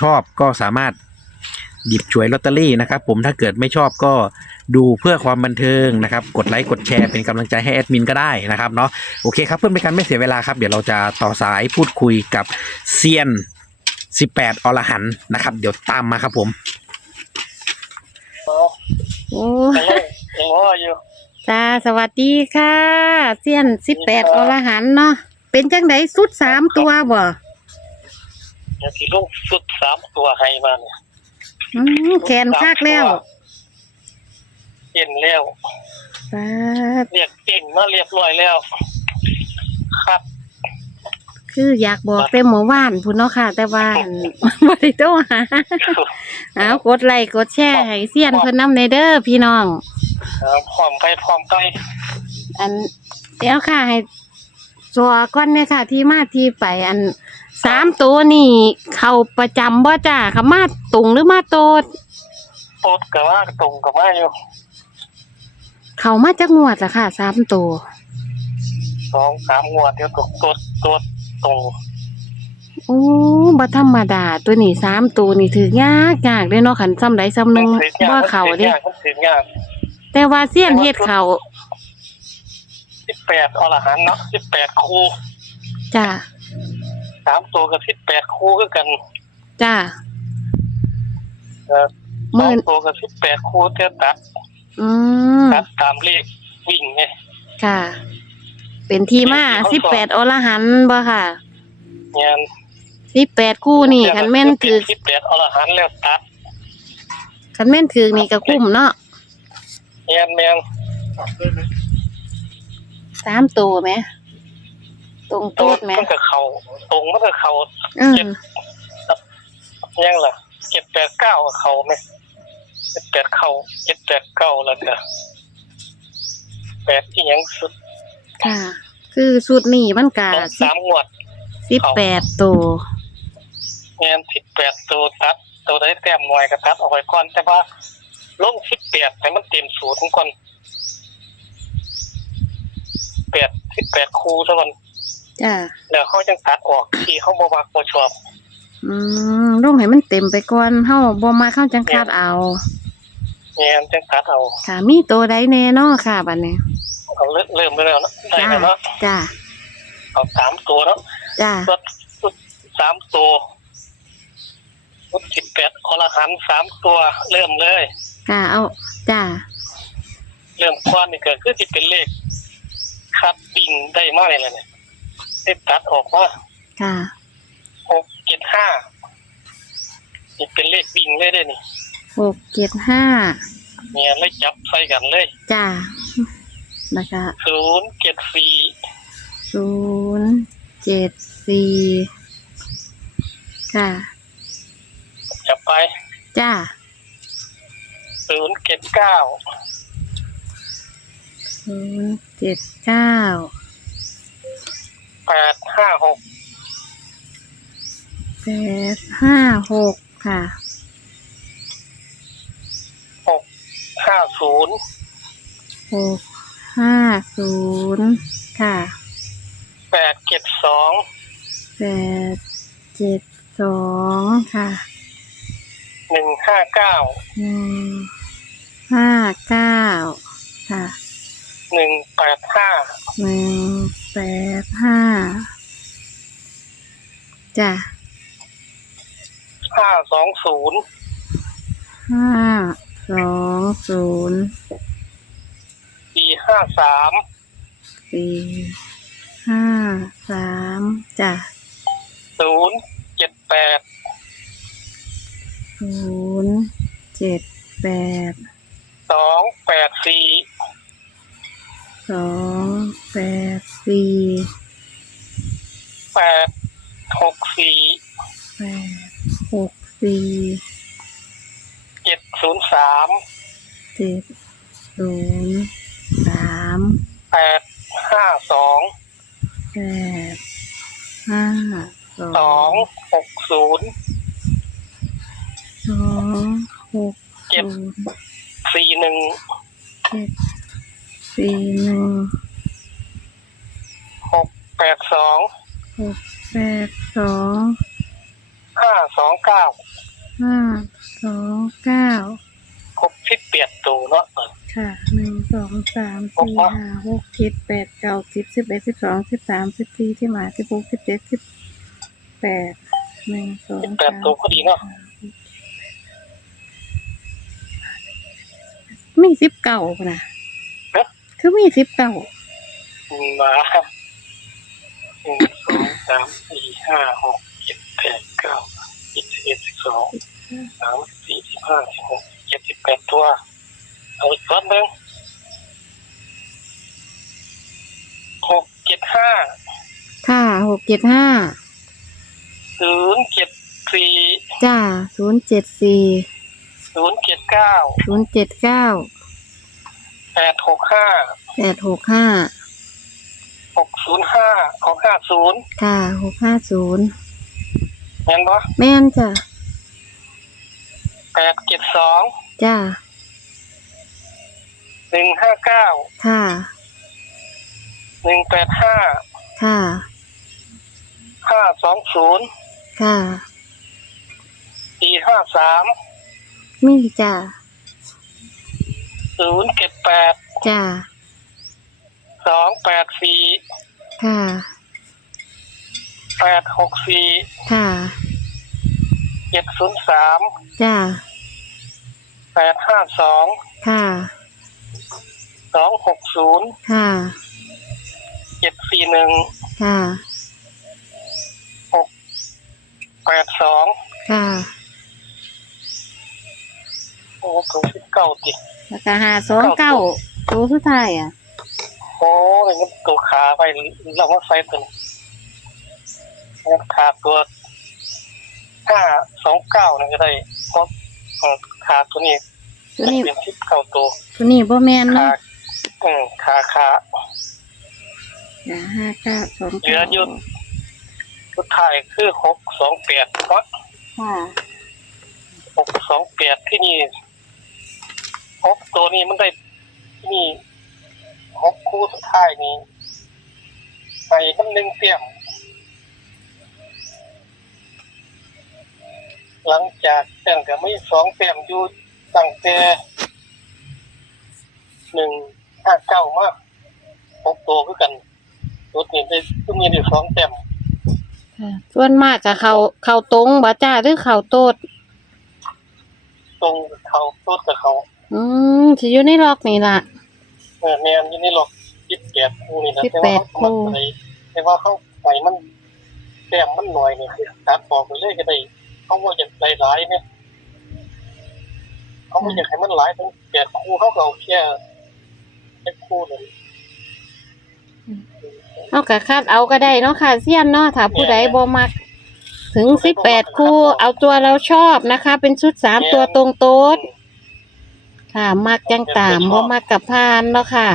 ชอบก็สามารถหยิบฉวยลอตเตอรี่นะครับผมถ้าเกิดไม่ชอบก็ดูเพื่อความบันเทิงนะครับ กดไลค์กดแชร์เป็นกำลังใจให้แอดมินก็ได้นะครับเนาะโอเคครับเพื่อเป็นการไม่เสียเวลาครับ เดี๋ยวเราจะต่อสายพูดคุยกับเซียน 18 อรหันต์นะครับ เดี๋ยวตามมาครับผมอ๋อโอ้ยังไงยังว่าอยู่จ้าสวัสดีค่ะ เซียนสิบแปดอรหันต์เนาะเป็นจังไดสุดสามตัวบ่ เดี๋ยวที่ลูกสุดสามตัวให้มาเนี่ยอืมแขนคักแล้วเย็นแล้วปาดเรียกเก่งมาเรียบร้อยแล้ว ครับคืออยากบอกแต่หมู่บ้านพุ่นเนาะค่ะ แต่ว่าอั่น บ่ได้โทรหาเอากดไลค์กดแชร์ให้เซียนเพิ่นนำในเด้อพี่น้อง เอาพร้อมไปพร้อมไปอันเดี๋ยวค่ะให้สัวก้อนเนี่ยค่ะ ที่มาที่ไปอัน สามตัวนี่ เขาประจำบ่จ้าเขามาตุงหรือมาโตดโตดกับว่าตรงกับว่าอยู่เขามาจากงวดละค่ะสามตัวสองสามงวดเดี๋ยวตกตัวตัวตรงโอ้บ่ธรรมดาตัวนี้สามตัวนี่ถือยากยากเลยเนาะขันซ้ำใดซ้ำหนึ่งบ่เขาเดิมันถึงยากแต่ว่าเสี้ยนเฮ็ดเขาสิบแปดอรหันต์เนาะสิบแปดคู่จ้า สามตัวกับสิบแปดคู่คือกันจ้าเออสหอมื่งนตัวกับสิบแปดคู่เท่าตัดอืมตัดตามเลขวิ่งไงค่ะ เป็นที่มาเขาสอบสิบแปดอรหันต์บ่ค่ะงานสิบแปดคู่นี่คันแม่นถือสิบแปดอรหันต์แล้วตัดคันแม่นถือนี่ก็คุ้มเนาะงานแมงสามตัวไหม ตรงตรโต๊งดไหมมันก็เขาตรงมันก็เขาอืมยังล่ะเจ็ดแปดเก้าก็เขาไหมเจ็ดแปดเขาเจ็ดแปดเก้าแล้วก็แปดที่ยังสุดค่ะ คือสูตรนี่มันกะสองสิสามงวดสิบแปดตัวงานสิบแปดตัวตัดตัวได้แต้มหน่วยก็ตัดออกไปก่อน แต่ว่าลงสิบแปดให้มันเต็มสูตรทุกคนแปดสิบแปดคูทุกคน จ้าแล้วเขาจังตัดออกที่เขาบมักบ่ชอบ อืมลงให้มันเต็มไปก่อนเฮาบ่มาเข้าจังคาดเอางานจังตัดเอาค่ะ มีตัวใดแน่เนาะค่ะบัดนี้เอาเริ่มเริ่มไปแล้วนะได้จ้าแล้วเนาะจ้าเอาสามตัวเนาะจ้าชุดชุดสามตัวชุดสิบแปดอรหันต์สามตัว เริ่มเลย ค่ะ เอาจ้าเริ่มควันนี่เกิดขึ้นที่เป็นเลขคัดบิ่งได้มากเลยเนี่ย ได้ตัดออกว่าค่ะ หกเจ็ดห้านี่เป็นเลขบิ่งเลยเด้อนี่หกเจ็ดห้าเนี่ยเลยจับใส่กันเลยจ้านะคะศูนย์เจ็ดสี่ศูนย์เจ็ดสี่ค่ะ จับไปจ้าศูนย์เจ็ดเก้าศูนย์เจ็ดเก้าแปด ห้าหกแปดห้าหกค่ะ หกห้าศูนย์หกห้าศูนย์ค่ะแปดเจ็ดสองแปดเจ็ดสองค่ะหนึ่งห้าเก้าหนึ่งห้าเก้าค่ะหนึ่งแปดห้าหนึ่งแปดห้า จ้ะห้าสองศูนย์ห้าสองศูนย์สี่ห้าสามสี่ห้าสามจ้ะศูนย์เจ็ดแปดศูนย์เจ็ดแปดสองแปดสี่สองแปดสี่แปด หกสี่แปดหกสี่เจ็ดศูนย์สามเจ็ดศูนย์สามแปดห้าสองแปดห้าสสอองงหกศูนย์สองหกเจ็ดศูนย์สี่หนึ่งเจ็ดสี่หนึ่งหกแปดสองหก แปดสองห้าสองเก้าห้าสองเก้าครบสิบแปดตัวเนาะค่ะหนึ่งสองสามสี่ห้าหกเจ็ดแปดเก้าสิบสิบเอ็ดสิบสองสิบสามสิบสี่สิบห้าสิบหกสิบเจ็ดสิบแปดหนึ่งสองสิบแปดสามตัวก็ดีเนาะมีสิบเก้าพุ่นนะเอ๊ะคือมีสิบเก้ามาหนึ่ง สองสามสี่ห้าหกเจ็ดแปดเก้าสิบสิบเอ็ดสิบสองสามสิบสี่สิบห้าสิบหกเจ็ดสิบแปดตัวเอาอีกก้อนหนึ่งหกเจ็ดห้าค่ะหกเจ็ดห้าศูนย์เจ็ดสี่จ้าศูนย์เจ็ดสี่ศูนย์เจ็ดเก้าศูนย์เจ็ดเก้าแปดหกห้าแปดหกห้า หกศูนย์ห้าหกห้าศูนย์ค่ะหกห้าศูนย์เห็นปะแม่นจ้ะแปดเจ็ดสองจ้าหนึ่งห้าเก้าค่ะหนึ่งแปดห้าค่ะห้าสองศูนย์ค่ะสี่ห้าสามมีจ้าศูนย์เจ็ดแปดจ้า สองแปดสี่ค่ะ แปดหกสี่ค่ะ เจ็ดศูนย์สามจ้า แปดห้าสองค่ะ สองหกศูนย์ค่ะ เจ็ดสี่หนึ่งค่ะ แปดสองค่ะ โอ้ถูกสิบเก้าติแล้วก็หาสองเก้าตัวสุดท้ายอะ โอ้ยมันตัวขาไปเราว่าไฟตัวนี้งั้นขาตัวห้าสองเก้านี่ก็ได้เพราะเอ่อขาตัวนี้ตัวนี้เป็นสิบเก้าตัวตัวนี้บ่แม่นขาเนาะเออขาขาจ้าห้าเก้าสองเหลืเก้าออยู่สุดท้ายคือหกสองแปดเพราะค่ะหกสองแปดที่นี่หกตัวนี้มันได้ที่นี่ หกคู่สุดท้ายนี้ ไปมันหนึ่งเตี้ยม หลังจากแต้มก็ไม่สองแต้มอยู่ตั้งแต่หนึ่งห้าเก้ามากหกตัวคือกันตัวนี้ได้ก็มีอยู่สองแต้มค่ะส่วนมากกับเขาเขาตรงบ่จ้าหรือเขาโตด ตรงกับเขาตัวกับเขา อืมสิอยู่ในล็อกนี่ล่ะ เออแนนอยู่นี่หรอกยิบแปดคู่นี่นะสิบแต่แปว่าดคู่มันอะไรแต่ว่าเขาไปมันแต้มมันหน่อยเนี่ยคือตัดออกไปเลยก็ได้เขาว่าจะหลายๆเนี่ยเขาไม่อยากให้มันหลายทั้งแปดคู่เขาก็เอาแค่แค่คู่หนึ่งเอากะคาดเอาก็ได้เนาะค่ะเซียนเนาะถ้าผู้ใดบ่มัก ถึงสิบแปดคู่ เอาตัวเราชอบนะคะ เป็นชุดสามตัวตรงโต๊ด ค่ะ มักจังตามบ่มักกับพานเนาะค่ะ